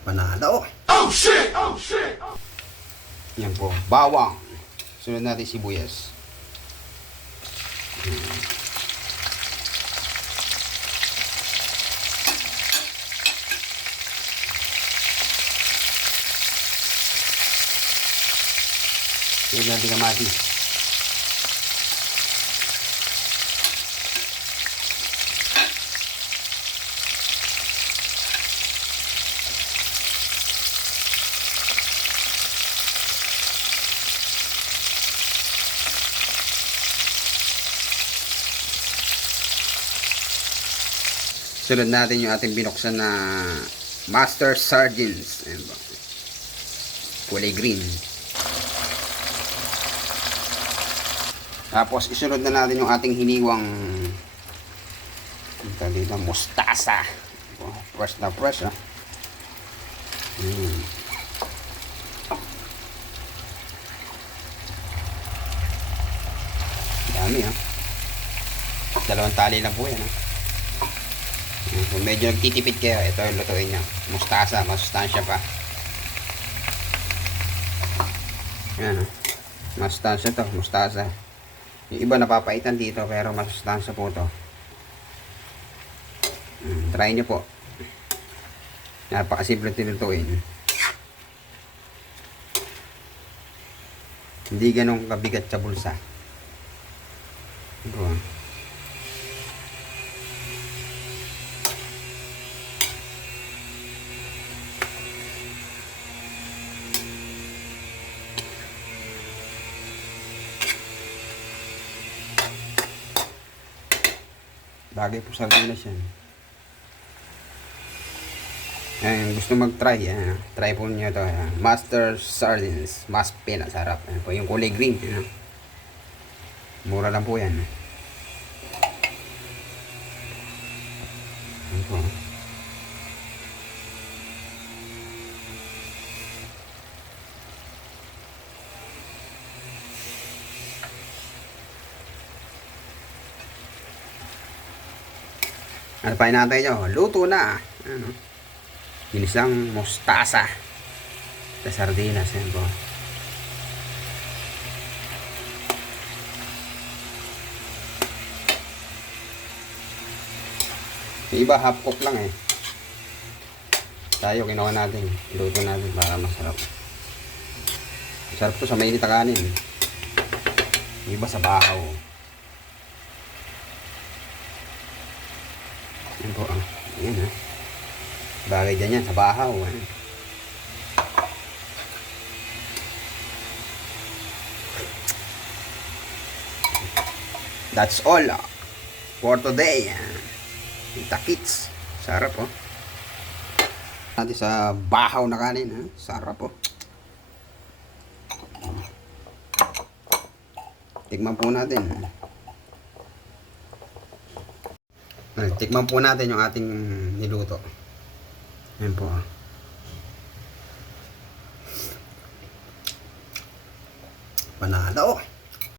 Panalo. Oh shit! Oh shit! Yan po. Bawang. Sunod natin sibuyas. Sunod natin kamatis. Sunod natin yung ating binuksan na Master Sardines. Ayan po. Kulay green. Tapos isunod na natin yung ating hiniwang dito, mustasa. Fresh na fresh, ah. Dami, ah. Dalawang tali lang po yan, ah. Kung medyo nagtitipid kayo, ito yung lutuin nyo. Mustasa, masustansya pa. Ayan, masustansya to, mustasa. Yung iba napapaitan dito, pero masustansya po to. Try nyo po. Napakasimple tinutuin. Hindi ganun kabigat sa bulsa. Ito, ah. Bagay po sardinas yan. Ayan, gusto mag-try, try po niyo ito. Master Sardines, mas pinasarap. Ayan po, yung kulay green. Mura lang po yan. Ayan po. Ano pa natin nyo? Luto na. Ano? Ginisang mustasa sa sardinas. Yan po. Yung iba half cook lang eh. Tayo ginawa natin. Luto natin para masarap. Masarap to sa mainit na kanin. Yung iba sa bahaw. Yan po, ah. Yan, ah. Bagay dyan yan, sa bahaw. That's all, for today. Kita kits. Sarap, oh. Natin sa bahaw na kanin, ha. Sarap, oh. Tikman po natin. Tikman po natin yung ating niluto. Ayan po. Panalo.